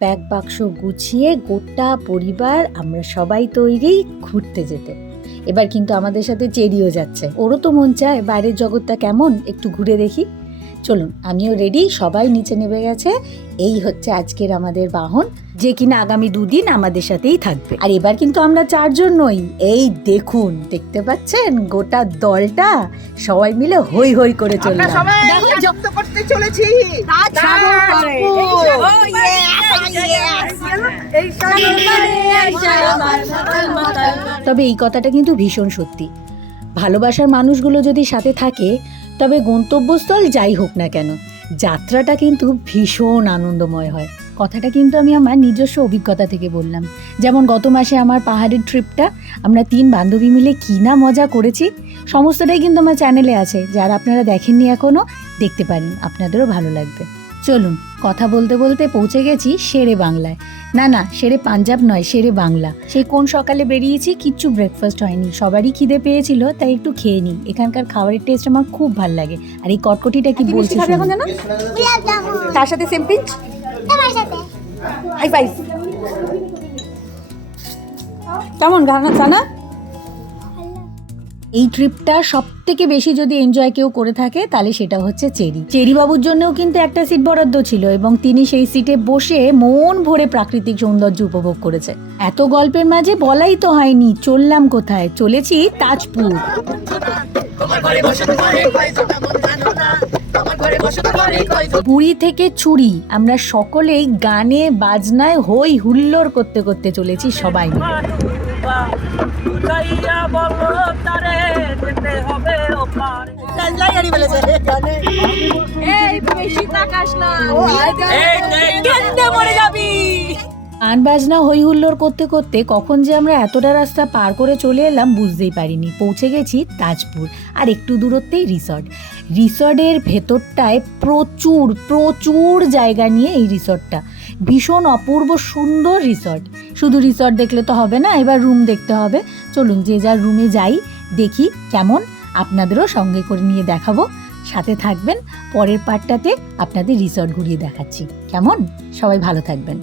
Bag বাক্স গুছিয়ে গোটা পরিবার আমরা সবাই তৈরি ঘুরতে যেতে। এবার কিন্তু আমাদের সাথে চেরিও যাচ্ছে, ওরও তো মন চায় বাইরের জগৎটা কেমন একটু ঘুরে দেখি। চলুন, আমিও রেডি, সবাই নিচে নেমে গেছে। এই হচ্ছে আজকের আমাদের বাহন, যে কিনা আগামী 2 দিন আমাদের সাথেই থাকবে। আর এবার কিন্তু আমরা 4 জন নই, এই দেখুন, দেখতে পাচ্ছেন গোটা দলটা সবাই মিলে হই হই করে চললাম। করতে চলেছি। তবে এই কথাটা কিন্তু ভীষণ সত্যি, ভালোবাসার মানুষগুলো যদি সাথে থাকে তবে গন্তব্যস্থল যাই হোক না কেন যাত্রাটা কিন্তু ভীষণ আনন্দময় হয়। কথাটা কিন্তু আমি আমার নিজস্ব অভিজ্ঞতা থেকে বললাম। যেমন গত মাসে আমার পাহাড়ের ট্রিপটা আমরা 3 বান্ধবী মিলে কী না মজা করেছি, সমস্তটাই কিন্তু আমার চ্যানেলে আছে, যারা আপনারা দেখেননি এখনও দেখতে পারেন, আপনাদেরও ভালো লাগবে। চলুন, কথা বলতে বলতে পৌঁছে গেছি শেরে বাংলায়। না, শেরে পাঞ্জাব নয়, শেরে বাংলা। সেই কোন সকালে বেরিয়েছি, কিচ্ছু ব্রেকফাস্ট হয়নি, সবারই খিদে পেয়েছিল, তাই একটু খেয়ে নিই। এখানকার খাবারের টেস্ট আমার খুব ভালো লাগে। আর এই কটকটিটা কি বলছি এখন জানো, তার সাথে সেম পিঞ্চ হাই ফাইভ। কেমন গানা জানা? এই ট্রিপটা সব থেকে বেশি যদি এনজয় কেউ করে থাকে তাহলে সেটা হচ্ছে চেরি বাবুর জন্যও কিন্তু একটা সিট বরাদ্দ ছিল এবং তিনি সেই সিটে বসে মন ভরে প্রাকৃতিক সৌন্দর্য উপভোগ করেছে। এত গল্পের মাঝে বলাই তো হয়নি চললাম কোথায়, চলেছি তাজপুর। পুরী থেকে চুরি আমরা সকলেই গানে বাজনায় হই হুল্লোড় করতে করতে চলেছি সবাই মিলে। গান বাজনা হই হুল্লোড় করতে করতে কখন যে আমরা এতটা রাস্তা পার করে চলে এলাম বুঝতেই পারিনি। পৌঁছে গেছি তাজপুর, আর একটু দূরত্বেই রিসর্টের ভেতরটায় প্রচুর জায়গা নিয়ে এই রিসর্টটা, ভীষণ অপূর্ব সুন্দর রিসর্ট। শুধু রিসর্ট দেখলে তো হবে না, এবার রুম দেখতে হবে। চলুন যে যার রুমে যাই, দেখি কেমন, আপনাদেরও সঙ্গে করে নিয়ে দেখাবো, সাথে থাকবেন। পরের পার্টটাতে আপনাদের রিসর্ট ঘুরিয়ে দেখাচ্ছি। কেমন? সবাই ভালো থাকবেন।